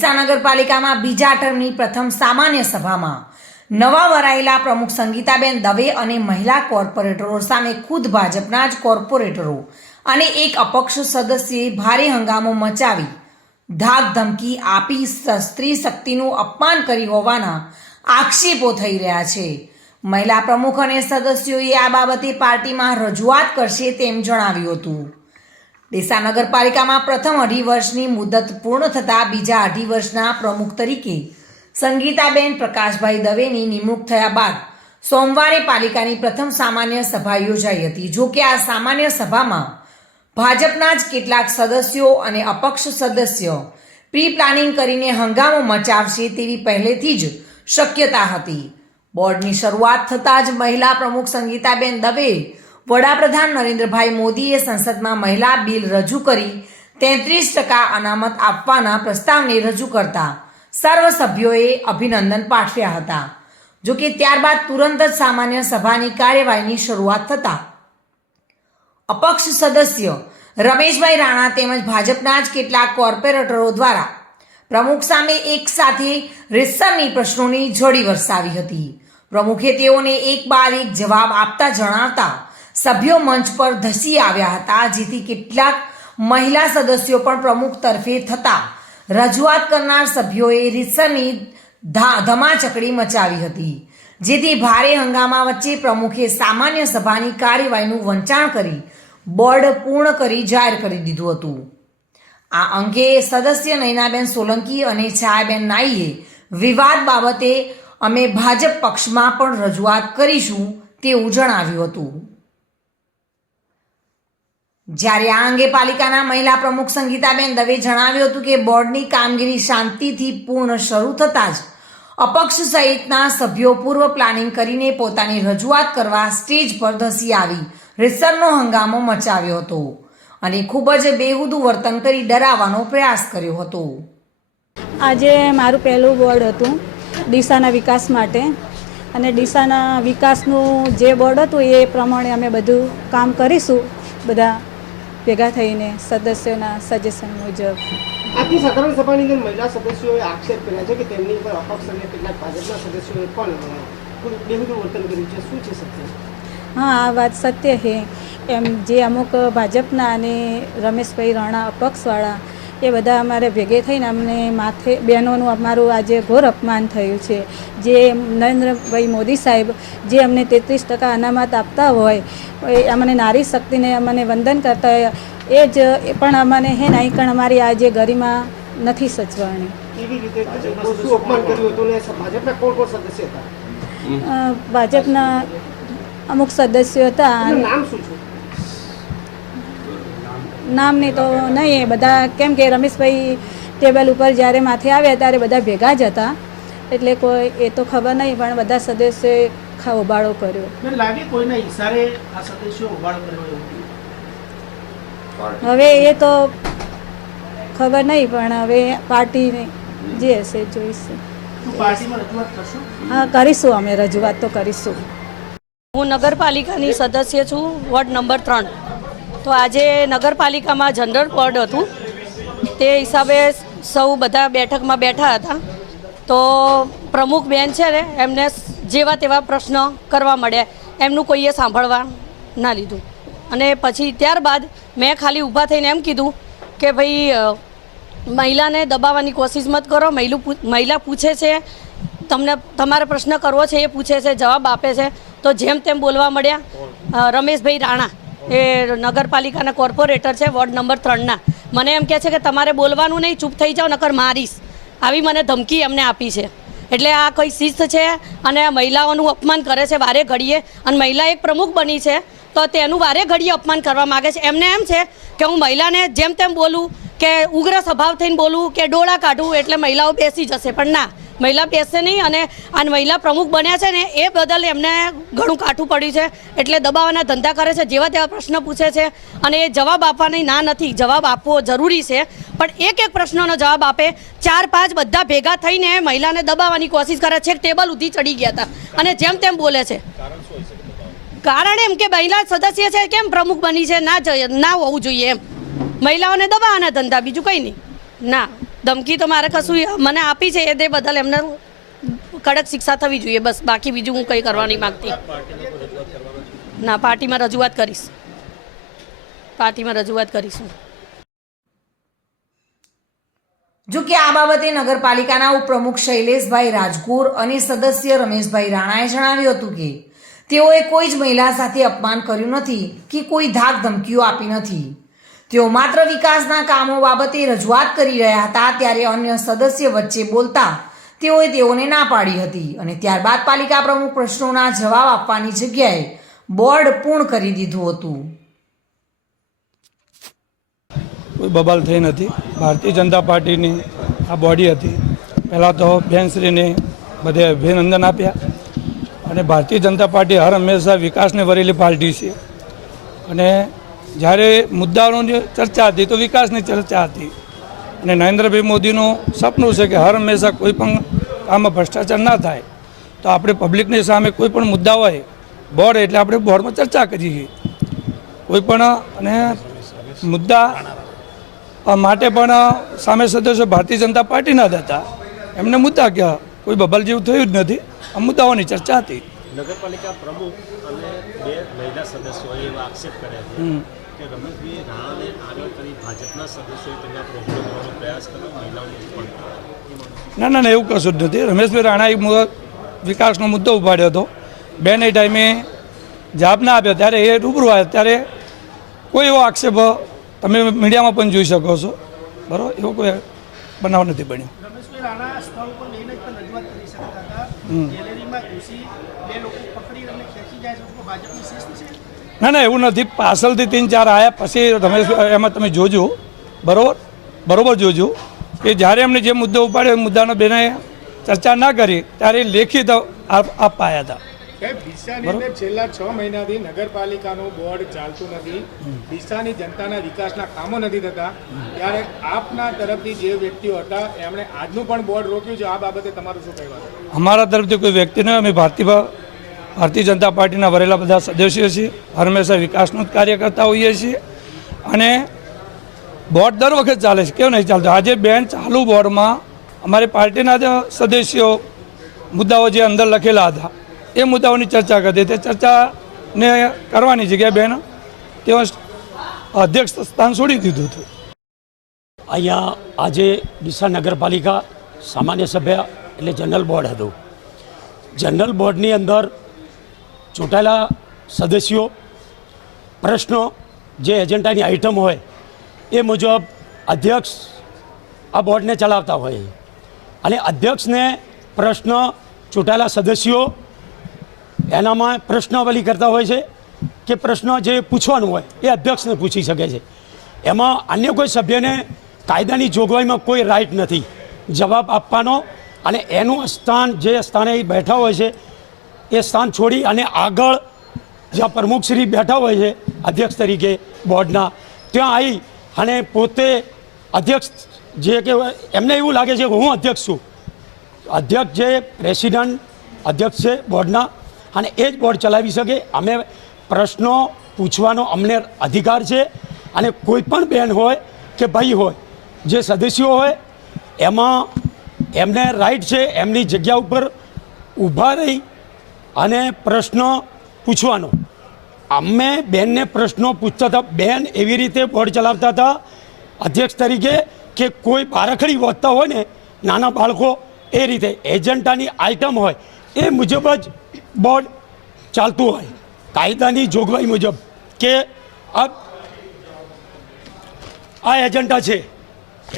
ડીસા નગરપાલિકામાં બીજા ટર્મની પ્રથમ સામાન્ય સભામાં નવા વરાયેલા પ્રમુખ સંગીતાબેન દવે અને મહિલા કોર્પોરેટરો સામે ખુદ ભાજપના જ કોર્પોરેટરો અને એક અપક્ષ સદસ્યએ ભારે હંગામો મચાવી ધાક ધમકી આપી સ્ત્રી શક્તિનું અપમાન કરી હોવાના આક્ષેપો થઈ રહ્યા છે। મહિલા પ્રમુખ અને સદસ્યોએ આ બાબતે પાર્ટીમાં રજૂઆત કરશે તેમ જણાવ્યું હતું। ડીસા નગરપાલિકામાં પ્રથમ 2.5 વર્ષની મુદત પૂર્ણ થતાં બીજા 2.5 વર્ષના પ્રમુખ તરીકે સંગીતાબેન પ્રકાશભાઈ દવેની નિમણૂક થયા બાદ સોમવારે પાલિકાની પ્રથમ સામાન્ય સભા યોજાઈ હતી। જો કે આ સામાન્ય સભામાં ભાજપના જ કેટલાક સદસ્યો અને અપક્ષ સદસ્યો પ્રી પ્લાનિંગ કરીને હંગામો મચાવશે તેવી પહેલેથી જ શક્યતા હતી। બોર્ડની શરૂઆત થતાં જ મહિલા પ્રમુખ સંગીતાબેન દવે વડાપ્રધાન નરેન્દ્રભાઈ મોદીએ સંસદમાં મહિલા બિલ રજૂ કરી 33% અનામત આપવાના પ્રસ્તાવને રજૂ કરતા સર્વ સભ્યોએ અભિનંદન પાઠવ્યા હતા। જો કે ત્યારબાદ તુરંત જ સામાન્ય સભાની કાર્યવાહીની શરૂઆત થતાં અપક્ષ સદસ્ય રમેશભાઈ રાણા તેમજ ભાજપના જ કેટલાક કોર્પોરેટરો દ્વારા પ્રમુખ સામે એક સાથે રીતસરની પ્રશ્નોની ઝડી વરસાવી હતી। પ્રમુખે તેઓને એક બાદ એક જવાબ આપતા જણાવતા સભ્યો મંચ પર ધસી આવ્યા હતા, જેથી કેટલાક મહિલા સદસ્યો પણ પ્રમુખ તરફે થતા રજૂઆત કરનાર સભ્યોએ રીતસરની ધમાચકડી મચાવી હતી, જેથી ભારે હંગામા વચ્ચે પ્રમુખે સામાન્ય સભાની કાર્યવાહીનું વંચાણ કરી બોર્ડ પૂર્ણ કરી જાહેર કરી દીધું હતું। આ અંગે સદસ્ય નયનાબેન સોલંકી અને છાયાબેન નાઈએ વિવાદ બાબતે અમે ભાજપ પક્ષમાં પણ રજૂઆત કરીશું તેવું જણાવ્યું હતું। જ્યારે આ અંગે પાલિકાના મહિલા પ્રમુખ સંગીતાબેન દવે જણાવ્યું હતું કે બોર્ડની કામગીરી શાંતિથી પૂર્ણ શરૂ થતાં જ અપક્ષ સહિતના સભ્યો પૂર્વ પ્લાનિંગ કરીને પોતાની રજૂઆત કરવા સ્ટેજ પર ધસી આવી રીતસરનો હંગામો મચાવ્યો હતો અને ખૂબ જ બેહુદું વર્તન કરી ડરાવવાનો પ્રયાસ કર્યો હતો। આજે મારું પહેલું બોર્ડ હતું ડીસાના વિકાસ માટે, અને ડીસાના વિકાસનું જે બોર્ડ હતું એ પ્રમાણે અમે બધું કામ કરીશું, બધા ભેગા થઈને સદસ્યોના સજેશન મુજબ। આજની સાધારણ સભાની અંદર મહિલા સદસ્યોએ આક્ષેપ કર્યા છે કે તેમની ઉપર અપક્ષ અને કેટલાક ભાજપના સદસ્યોએ પણ બેહુદું વર્તન કર્યું છે, શું છે સત્ય? હા, આ વાત સત્ય છે। એમ જે અમુક ભાજપના અને રમેશભાઈ રાણા અપક્ષવાળા એ બધા અમારે ભેગે થઈને અમને માથે બહેનોનું અમારું આજે ઘોર અપમાન થયું છે। જે નરેન્દ્રભાઈ મોદી સાહેબ જે અમને 33% અનામત આપતા હોય, અમને નારી શક્તિને અમને વંદન કરતા હોય, એ જ પણ અમને હે નહીં પણ અમારી આ જે ગરિમા નથી સચવાણી। કેવી રીતે શું અપમાન કર્યું હતું ને ભાજપના કોણ કોણ સદસ્ય હતા? ભાજપના અમુક સદસ્યો હતા। નામ શું છે? નામની તો નહીં, બધા કેમ કે રમેશભાઈ ટેબલ ઉપર જ્યારે માથે આવ્યા ત્યારે બધા ભેગા જ હતા, એટલે કોઈ એ તો ખબર નહીં, પણ બધા સદસ્યોએ હોબાળો કર્યો। મને લાગે કોઈના ઈશારે આ સદસ્યો હોબાળો કર્યો એવું? હવે એ તો ખબર નહીં, પણ હવે પાર્ટીને જે હશે જોઈશે। પાર્ટીમાં રજૂઆત કરશો? હા, કરીશું, અમે રજૂઆત તો કરીશું। હું નગરપાલિકાની સદસ્ય છું, વોર્ડ નંબર 3। તો આજે નગરપાલિકામાં જનરલ બોર્ડ હતું, તે હિસાબે સૌ બધા બેઠકમાં બેઠા હતા। તો પ્રમુખ બેન છે ને એમને જેવા તેવા પ્રશ્ન કરવા મળ્યા, એમનું કોઈએ સાંભળવા ના લીધું, અને પછી ત્યારબાદ મેં ખાલી ઊભા થઈને એમ કીધું કે ભાઈ મહિલાને દબાવવાની કોશિશ મત કરો। મહિલા પૂછે છે, તમને તમારે પ્રશ્ન કરવો છે એ પૂછે છે, જવાબ આપે છે, તો જેમ તેમ બોલવા મળ્યા। રમેશભાઈ રાણા એ નગરપાલિકાના કોર્પોરેટર છે વોર્ડ નંબર 3ના, મને એમ કહે છે કે તમારે બોલવાનું નહીં, ચૂપ થઈ જાઓ નકર મારીશ, આવી મને ધમકી એમને આપી છે। એટલે આ કોઈ શિસ્ત છે અને મહિલાઓનું અપમાન કરે છે વારે ઘડીએ, અને મહિલા એક પ્રમુખ બની છે તો તેનું વારે ઘડીએ અપમાન કરવા માગે છે। એમને એમ છે કે હું મહિલાને જેમ તેમ બોલું કે ઉગ્ર સ્વભાવ થઈને બોલું કે ડોળા કાઢું એટલે મહિલાઓ બેસી જશે, પણ ના, મહિલા બેસે નહીં, અને મહિલા પ્રમુખ બન્યા છે ને એ બદલ એમને ઘણું કાઠું પડ્યું છે, એટલે દબાવવાના ધંધા કરે છે, જેવા તેવા પ્રશ્ન પૂછે છે, અને એ જવાબ આપવાની ના નથી, જવાબ આપવો જરૂરી છે, પણ એક એક પ્રશ્નનો જવાબ આપે। 4-5 બધા ભેગા થઈને મહિલાને દબાવવાની કોશિશ કરે છે, ટેબલ સુધી ચડી ગયા હતા, અને જેમ તેમ બોલે છે। કારણ એમ કે મહિલા સદસ્ય છે, કેમ પ્રમુખ બની છે, ના હોવું જોઈએ એમ, મહિલાઓને દબાવવાના ધંધા, બીજું કંઈ નહીં, ના। ધમકી તો મારે કશું મને આપી છે એ તે બદલ એમને કડક શિક્ષા થવી જોઈએ, બસ. બાકી બીજું હું કંઈ કરવા નહીં માગતી. ના, પાર્ટીમાં રજૂઆત કરીશ. પાર્ટીમાં રજૂઆત કરીશું. જો કે આ બાબતે નગરપાલિકાના ઉપપ્રમુખ શૈલેષભાઈ રાજગોર અને સદસ્ય રમેશભાઈ રાણાએ જણાવ્યું હતું કે તેઓએ કોઈ જ મહિલા સાથે અપમાન કર્યું નથી કે કોઈ ધાક ધમકીઓ આપી નથી. તેઓ માત્ર વિકાસના કામો બાબતે રજૂઆત કરી રહ્યા હતા ત્યારે અન્ય સદસ્ય વચ્ચે બોલતા તેઓએ તેઓને ના પાડી હતી અને ત્યારબાદ પાલિકા પ્રમુખ પ્રશ્નોના જવાબ આપવાની જગ્યાએ બોર્ડ પૂર્ણ કરી દીધું હતું. કોઈ બબાલ થઈ નથી. ભારતીય જનતા પાર્ટીની આ બોડી હતી. પહેલાં તો બેનશ્રીને બધે અભિનંદન આપ્યા અને ભારતીય જનતા પાર્ટી હર હંમેશા વિકાસને વરેલી પાર્ટી છે અને જ્યારે મુદ્દાઓની ચર્ચા હતી તો વિકાસની ચર્ચા હતી અને નરેન્દ્રભાઈ મોદીનું સપનું છે કે હર હંમેશા કોઈ પણ કામમાં ભ્રષ્ટાચાર ના થાય. તો આપણે પબ્લિકની સામે કોઈ પણ મુદ્દા હોય બોર્ડ એટલે આપણે બોર્ડમાં ચર્ચા કરીએ કોઈ પણ અને મુદ્દા માટે પણ સામે સદસ્યો ભારતીય જનતા પાર્ટીના જ હતા. એમને મુદ્દા કે કોઈ બબલ જેવું થયું જ નથી. આ મુદ્દાઓની ચર્ચા હતી. નગરપાલિકા પ્રમુખ અને 2 મહિલા સદસ્યોએ એવા આક્ષેપ કર્યા છે કે રમેશભાઈ રાણાને આગળ કરી ભાજપના સદસ્યોએ તેમના પ્રોગ્રામ કરવાનો પ્રયાસ કર્યો મહિલાઓને પણ. ના, એવું કશું જ નથી. રમેશભાઈ રાણાએ વિકાસનો મુદ્દો ઉપાડ્યો હતો. બેન એ ટાઈમે જવાબ ના આપ્યો ત્યારે એ રૂબરૂ આવ્યા ત્યારે કોઈ એવો આક્ષેપ તમે મીડિયામાં પણ જોઈ શકો છો. બરાબર, એવો કોઈ બનાવ નથી બન્યો. રમેશભાઈ રાણા સ્થળ ઉપર લઈને પણ રજૂઆત કરી શકતા હતા. ગેલેરીમાં ઘૂસી 2 લોકો પકડી અને ખેંચી જાય છે, ભાજપની શિસ્ત છે? ના, એવું નથી. પાછળથી 3-4 આવ્યા પછી રમેશ એમાં તમે જોજો, બરોબર જોજો કે જ્યારે એમને જે મુદ્દો ઉપાડ્યો એ મુદ્દાનો બેને ચર્ચા ના કરી ત્યારે લેખિત અપાયા હતા. ડીસાની અંદર છેલ્લા 6 મહિનાથી નગરપાલિકાનું બોર્ડ ચાલતું નથી. ડીસાની જનતાના વિકાસના કામો નથી થતા. ત્યારે આપના તરફથી જે વ્યક્તિઓ હતા એમણે આજનું પણ બોર્ડ રોક્યું છે. આ બાબતે તમારું શું કહેવાનું? અમારા તરફથી કોઈ વ્યક્તિ નહીં. અમે ભારતીય જનતા પાર્ટીના વરેલા બધા સદસ્યો છીએ. હંમેશા વિકાસનું જ કાર્ય કરતા હોઈએ છીએ અને બોર્ડ દર વખત ચાલે છે. કેવું નહીં ચાલતું? આજે બેન ચાલુ બોર્ડમાં અમારી પાર્ટીના જ સદસ્યો મુદ્દાઓ જે અંદર લખેલા હતા એ મુદ્દાઓની ચર્ચા કરતી. તે ચર્ચાને કરવાની જગ્યાએ બેન તેઓ અધ્યક્ષ સ્થાન છોડી દીધું હતું. અહીંયા આજે ડીસા નગરપાલિકા સામાન્ય સભ્ય એટલે જનરલ બોર્ડ હતું. જનરલ બોર્ડની અંદર ચૂંટાયેલા સદસ્યો પ્રશ્નો જે એજન્ડાની આઇટમ હોય એ મુજબ અધ્યક્ષ આ બોર્ડને ચલાવતા હોય અને અધ્યક્ષને પ્રશ્ન ચૂંટાયેલા સદસ્યો એનામાં પ્રશ્નાવલી કરતા હોય છે કે પ્રશ્ન જે પૂછવાનું હોય એ અધ્યક્ષને પૂછી શકે છે. એમાં અન્ય કોઈ સભ્યને કાયદાની જોગવાઈમાં કોઈ રાઇટ નથી જવાબ આપવાનો અને એનું સ્થાન જે સ્થાને એ બેઠા હોય છે એ સ્થાન છોડી અને આગળ જ્યાં પ્રમુખશ્રી બેઠા હોય છે અધ્યક્ષ તરીકે બોર્ડના ત્યાં આવી અને પોતે અધ્યક્ષ જે કે એમને એવું લાગે છે કે હું અધ્યક્ષ છું. અધ્યક્ષ જે પ્રેસિડન્ટ અધ્યક્ષ છે બોર્ડના અને એ જ બોર્ડ ચલાવી શકે. અમે પ્રશ્નો પૂછવાનો અમને અધિકાર છે અને કોઈ પણ બેન હોય કે ભાઈ હોય જે સદસ્યો હોય એમાં એમને રાઈટ છે એમની જગ્યા ઉપર ઊભા રહી અને પ્રશ્નો પૂછવાનો. અમે બેનને પ્રશ્નો પૂછતા હતા. બેન એવી રીતે બોર્ડ ચલાવતા હતા અધ્યક્ષ તરીકે કે કોઈ બારખડી વાંચતા હોય ને નાના બાળકો એ રીતે એજન્ડાની આઇટમ હોય એ મુજબ જ બોર્ડ ચાલતું હોય કાયદાની જોગવાઈ મુજબ કે આ એજન્ડા છે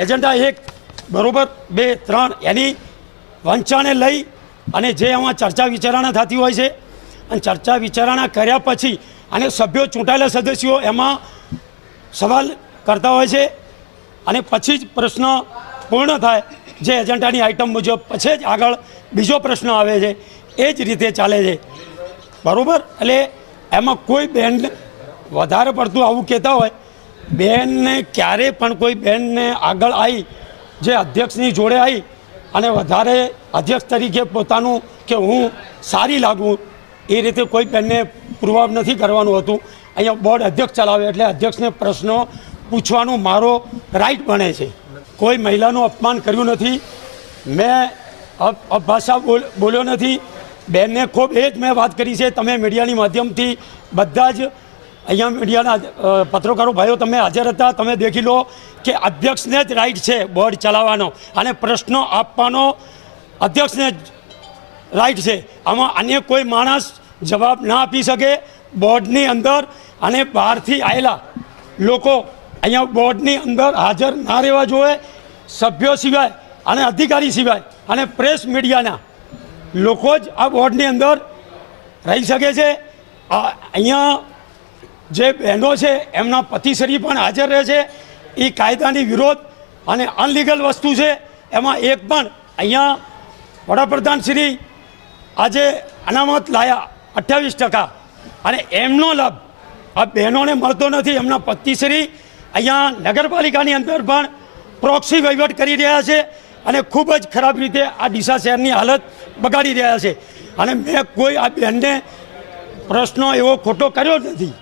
એજન્ડા 1 બરોબર 2 3 એની વંચાણે લઈ અને જે આમાં ચર્ચા વિચારણા થતી હોય છે અને ચર્ચા વિચારણા કર્યા પછી અને સભ્યો ચૂંટાયેલા સદસ્યો એમાં સવાલ કરતા હોય છે અને પછી જ પ્રશ્ન પૂર્ણ થાય જે એજન્ડાની આઇટમ મુજબ પછી જ આગળ બીજો પ્રશ્ન આવે છે. એ જ રીતે ચાલે છે બરાબર. એટલે એમાં કોઈ બેન વધારે પડતું આવું કહેતા હોય બેનને ક્યારે પણ કોઈ બેનને આગળ આવી જે અધ્યક્ષની જોડે આવી અને વધારે અધ્યક્ષ તરીકે પોતાનું કે હું સારી લાગું એ રીતે કોઈ બેનને પ્રૂવ નથી કરવાનું હતું. અહીંયા બોર્ડ અધ્યક્ષ ચલાવે એટલે અધ્યક્ષને પ્રશ્નો પૂછવાનું મારો રાઈટ બને છે. કોઈ મહિલાનું અપમાન કર્યું નથી. મેં અપભાષા બોલ્યો નથી. બેનને ખૂબ એ જ મેં વાત કરી છે. તમે મીડિયાની માધ્યમથી બધા જ અહીંયા મીડિયાના પત્રકારો ભાઈઓ તમે હાજર હતા. તમે દેખી લો કે અધ્યક્ષને જ રાઈટ છે બોર્ડ ચલાવવાનો અને પ્રશ્નો આપવાનો અધ્યક્ષને જ રાઈટ છે. આમાં અન્ય કોઈ માણસ જવાબ ના આપી શકે બોર્ડની અંદર. અને બહારથી આવેલા લોકો અહીંયા બોર્ડની અંદર હાજર ના રહેવા જોઈએ. સભ્યો સિવાય અને અધિકારી સિવાય અને પ્રેસ મીડિયાના લોકો જ આ બોર્ડની અંદર રહી શકે છે. અહીંયા જે બહેનો છે એમના પતિશ્રી પણ હાજર રહે છે. એ કાયદાની વિરોધ અને અનલીગલ વસ્તુ છે. એમાં એક પણ અહીંયા વડાપ્રધાન શ્રી આજે અનામત લાયા 28% અને એમનો લાભ આ બહેનોને મળતો નથી. એમના પતિશ્રી અહીંયા નગરપાલિકાની અંદર પણ પ્રોક્સી વહીવટ કરી રહ્યા છે અને ખૂબ જ ખરાબ રીતે આ ડીસા શહેરની હાલત બગાડી રહ્યા છે. અને મેં કોઈ આ બહેનને પ્રશ્નો એવો ખોટો કર્યો નથી.